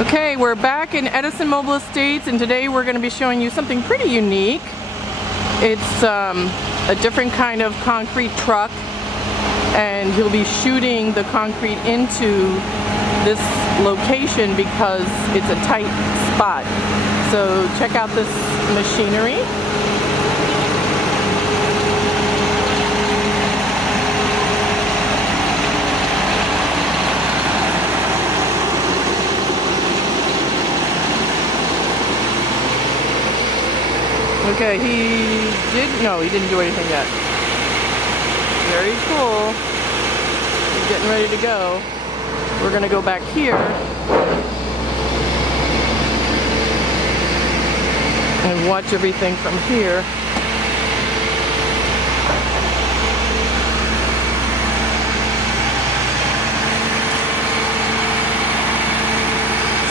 Okay, we're back in Edison Mobile Estates, and today we're going to be showing you something pretty unique. It's a different kind of concrete truck, and he'll be shooting the concrete into this location because it's a tight spot. So check out this machinery. Okay, he didn't do anything yet. Very cool. He's getting ready to go. We're gonna go back here and watch everything from here.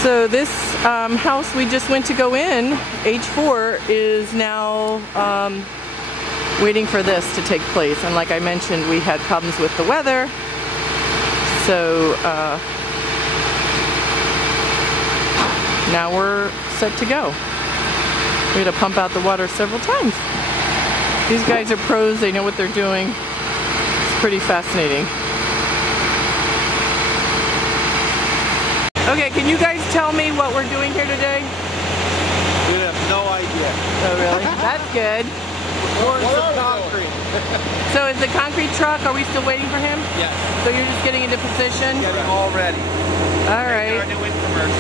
So this house we just went to go in, H-4, is now waiting for this to take place. And like I mentioned, we had problems with the weather. So now we're set to go. We had to pump out the water several times. These guys are pros, they know what they're doing. It's pretty fascinating. Okay, can you guys tell me what we're doing here today? We have no idea. Oh, really? That's good. Pouring some concrete. So is the concrete truck, are we still waiting for him? Yes. So you're just getting into position? Getting all ready. All right. Our new infomercial.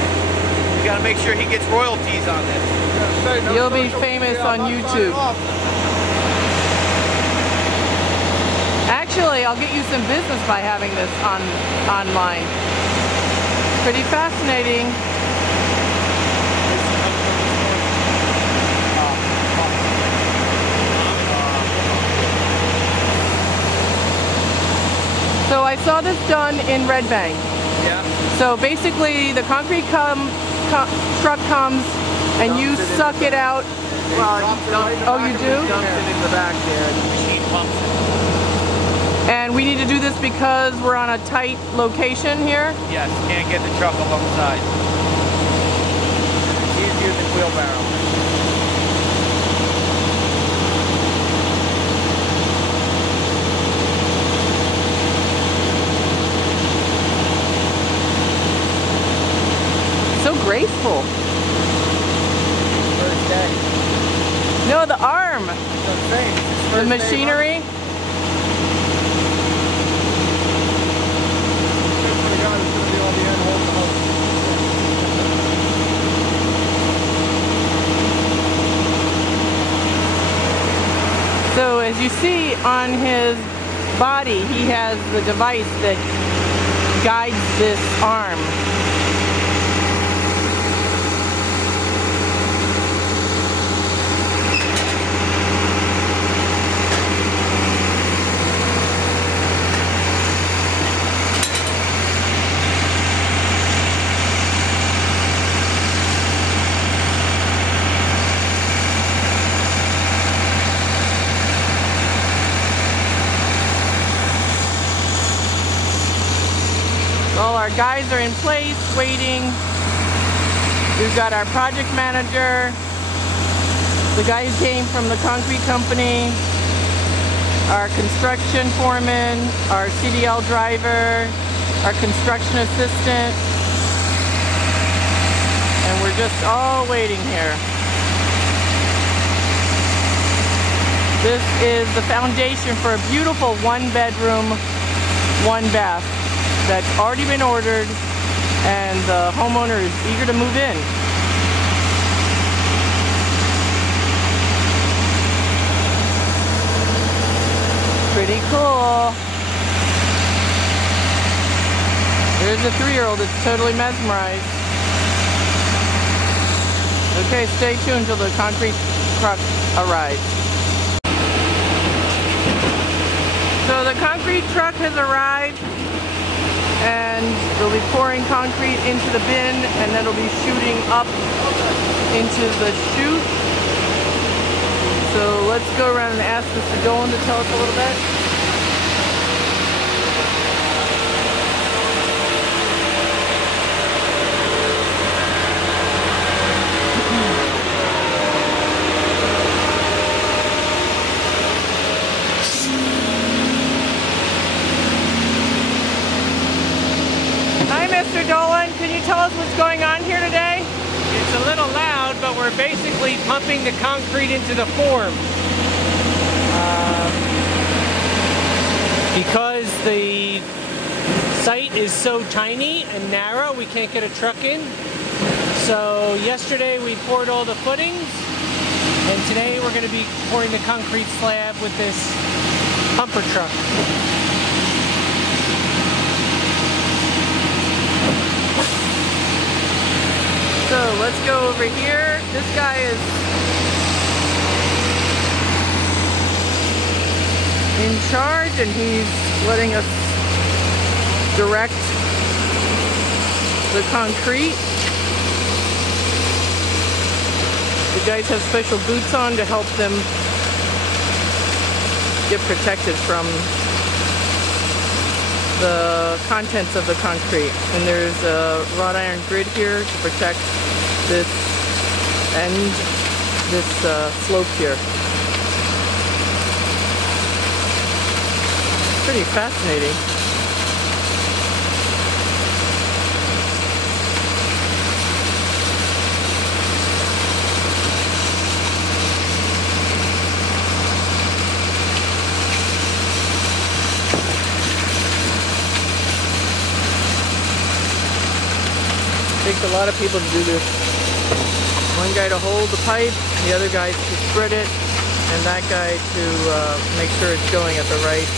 We gotta make sure he gets royalties on this. You'll be famous on YouTube. Actually, I'll get you some business by having this online. Pretty fascinating. So I saw this done in Red Bank. Yeah. So basically the concrete truck comes and you suck it out. Well, you do? Dumps it in the back there and the machine pumps it. And we need to do this because we're on a tight location here? Yes, can't get the truck alongside. It's easier than wheelbarrow. So graceful. First day. No, the arm. The machinery. So as you see on his body, he has the device that guides this arm. All our guys are in place, waiting. We've got our project manager, the guy who came from the concrete company, our construction foreman, our CDL driver, our construction assistant, and we're just all waiting here. This is the foundation for a beautiful one-bedroom, one-bath that's already been ordered, and the homeowner is eager to move in. Pretty cool. There's a 3-year-old that's totally mesmerized. Okay, stay tuned until the concrete truck arrives. So the concrete truck has arrived, and they'll be pouring concrete into the bin, and then it'll be shooting up into the chute. So let's go around and ask Mr. Dolan to tell us a little bit. going on here today? It's a little loud, but we're basically pumping the concrete into the form. Because the site is so tiny and narrow, we can't get a truck in. So yesterday we poured all the footings, and today we're going to be pouring the concrete slab with this pumper truck. So let's go over here. This guy is in charge and he's letting us direct the concrete. The guys have special boots on to help them get protected from the contents of the concrete. And there's a wrought iron grid here to protect this end, this slope here. Pretty fascinating. Takes a lot of people to do this. One guy to hold the pipe, the other guy to spread it, and that guy to make sure it's going at the right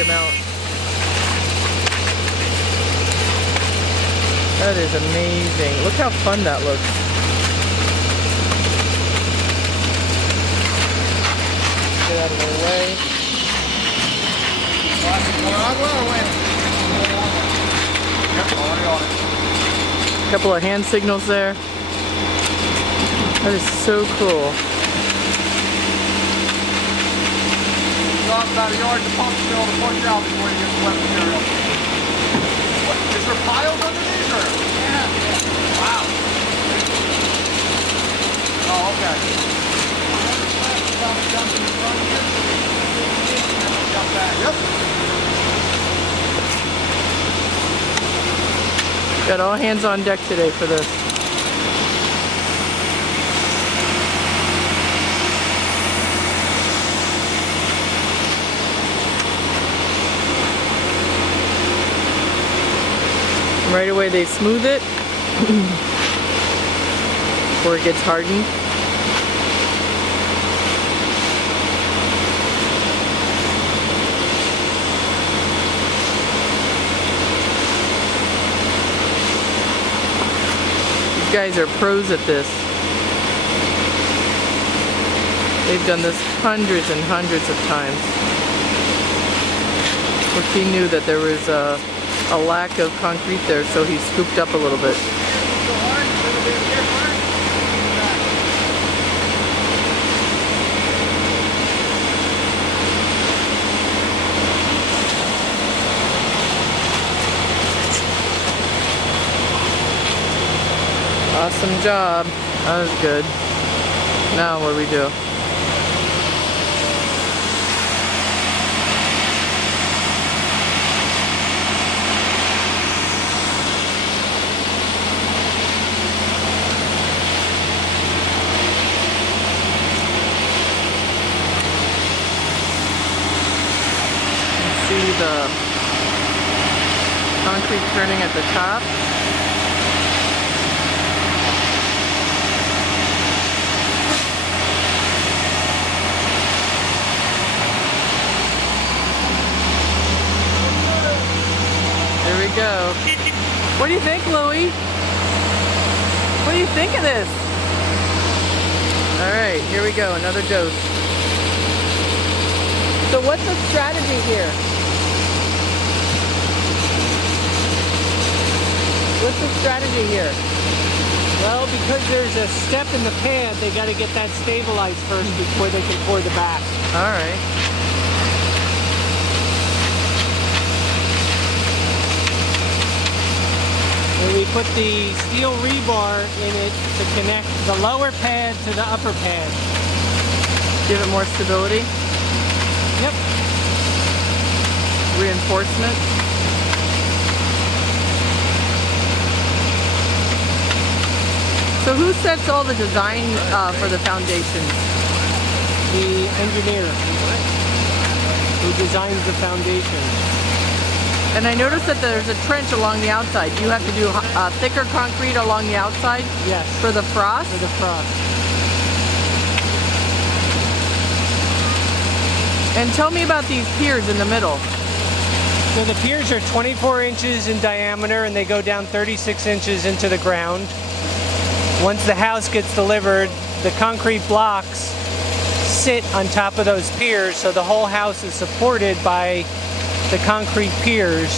amount. That is amazing. Look how fun that looks. Get out of the way. A couple of hand signals there. That is so cool. About a yard to pump still to push out before you get the wet material. What, is there piles underneath or? Yeah. Wow. Oh, okay. Jump back. Yep. Got all hands on deck today for this. Right away they smooth it before it gets hardened. These guys are pros at this. They've done this hundreds and hundreds of times. Look, he knew that there was a lack of concrete there, so he scooped up a little bit. Awesome job. That was good. Now what do we do? See the concrete turning at the top. There we go. What do you think, Louie? What do you think of this? All right, here we go, another dose. So what's the strategy here? What's the strategy here? Well, because there's a step in the pad, they got to get that stabilized first before they can pour the back. All right. And we put the steel rebar in it to connect the lower pad to the upper pad. Give it more stability. Yep. Reinforcement. who sets all the design for the foundations? The engineer who designs the foundation. And I noticed that there's a trench along the outside. You have to do thicker concrete along the outside? Yes. For the frost? For the frost. And tell me about these piers in the middle. So the piers are 24 inches in diameter and they go down 36 inches into the ground. Once the house gets delivered, the concrete blocks sit on top of those piers, so the whole house is supported by the concrete piers.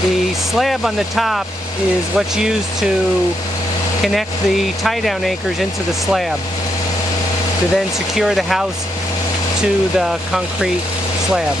The slab on the top is what's used to connect the tie-down anchors into the slab to then secure the house to the concrete slab.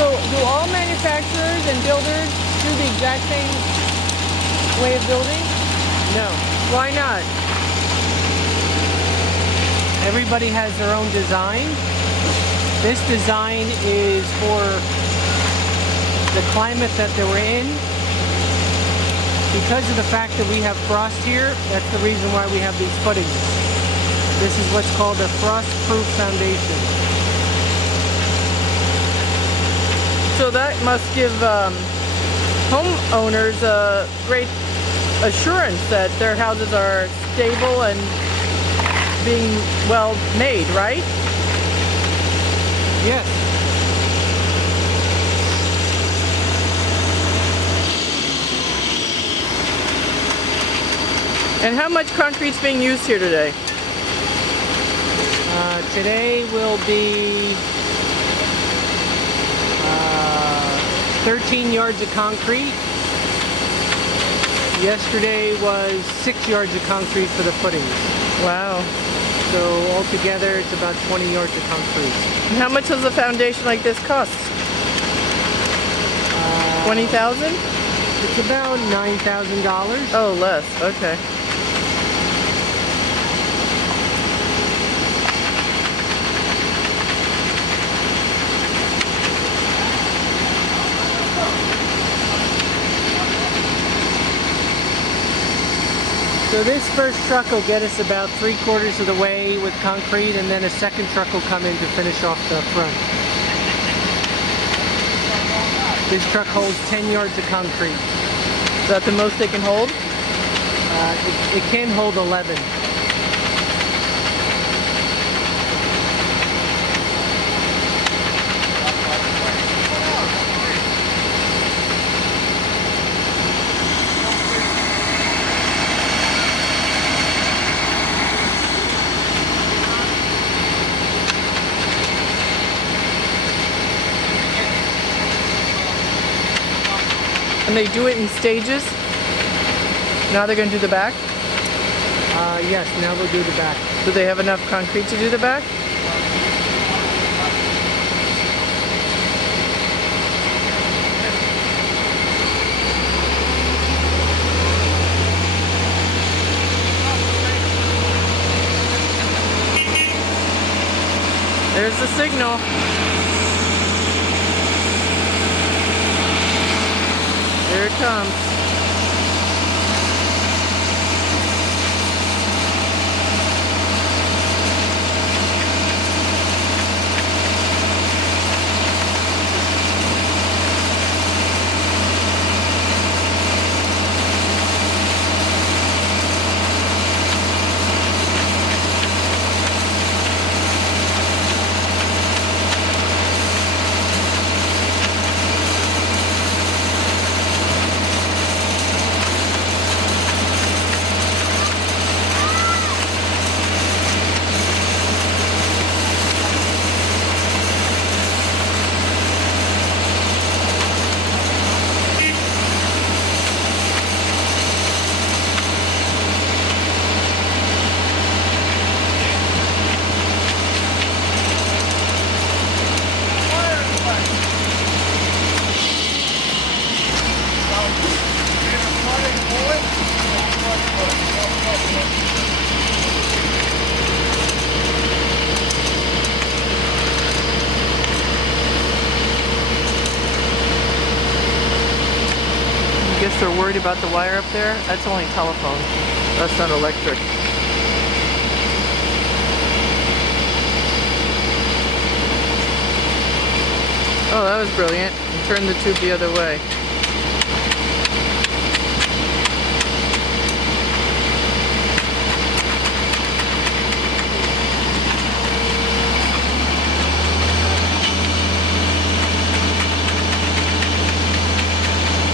So do all manufacturers and builders do the exact same way of building? No. Why not? Everybody has their own design. This design is for the climate that they were in. Because of the fact that we have frost here, that's the reason why we have these footings. This is what's called a frost-proof foundation. So that must give homeowners a great assurance that their houses are stable and being well made, right? Yes. And how much concrete's being used here today? Today will be 13 yards of concrete. Yesterday was 6 yards of concrete for the footings. Wow. So altogether it's about 20 yards of concrete. And how much does a foundation like this cost? 20,000? It's about $9,000. Oh, less. Okay. So this first truck will get us about 3/4 of the way with concrete, and then a second truck will come in to finish off the front. This truck holds 10 yards of concrete. Is that the most they can hold? It can hold 11. And they do it in stages? Now they're going to do the back? Yes, now they'll do the back. Do they have enough concrete to do the back? There's the signal. Here it comes. Folks are worried about the wire up there. That's only telephone. That's not electric. Oh, that was brilliant. Turn the tube the other way.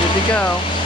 Good to go.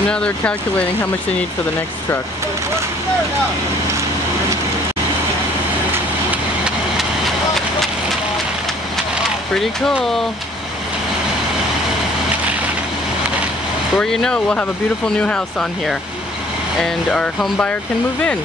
So now they're calculating how much they need for the next truck. Pretty cool. Before you know it, we'll have a beautiful new house on here, and our home buyer can move in.